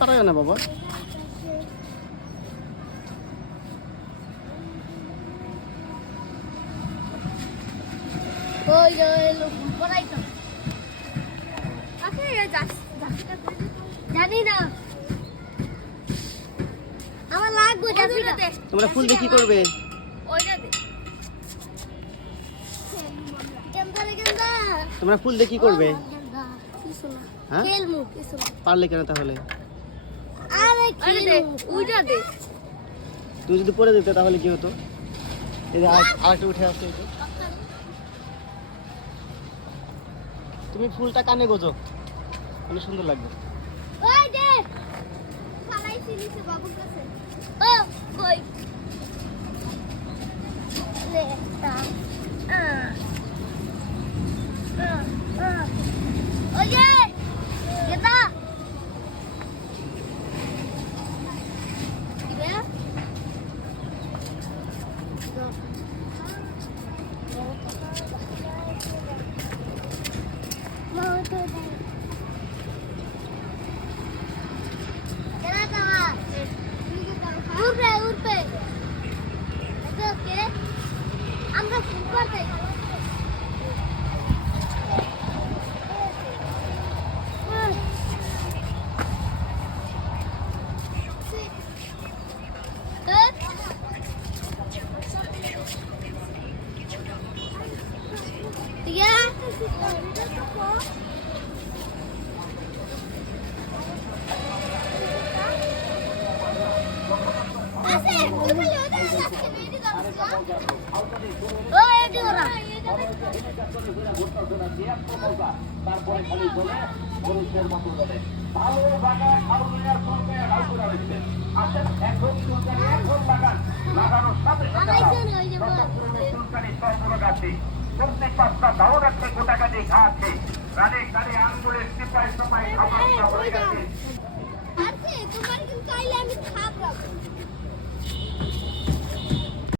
পারায় না বাবা। জানি না আমার লাগবে। তোমরা ফুল দিয়ে কি করবে? তোমরা ফুল দিয়ে কি করবে? হ্যাঁ পারলে কেন তাহলে? তুমি যদি পরে দিতে তাহলে কি হতো? এই যে আরেকটা উঠে আসছে। তুমি ফুলটা কানে গোজো, অনেক সুন্দর লাগবে। আমরা ফুল করতে তারপরে খালি বলে পুরুষের মতো বলে ভালো বাগান আউলিয়ার সঙ্গে রাউরা রয়েছে। আসেন এখন চুলকানি, এখন বাগান লাগানোর সাথে সাথে চুলকানি সবগুলো গাছে প্রত্যেক পাঁচটা দাও রাখছে, গোটা গাছে ঘা আছে, রানে গাড়ি আঙ্গুলের টিপায় সবাই খাবার হয়ে গেছে। তোমার কিন্তু চাইলে আমি খাব রাখবো।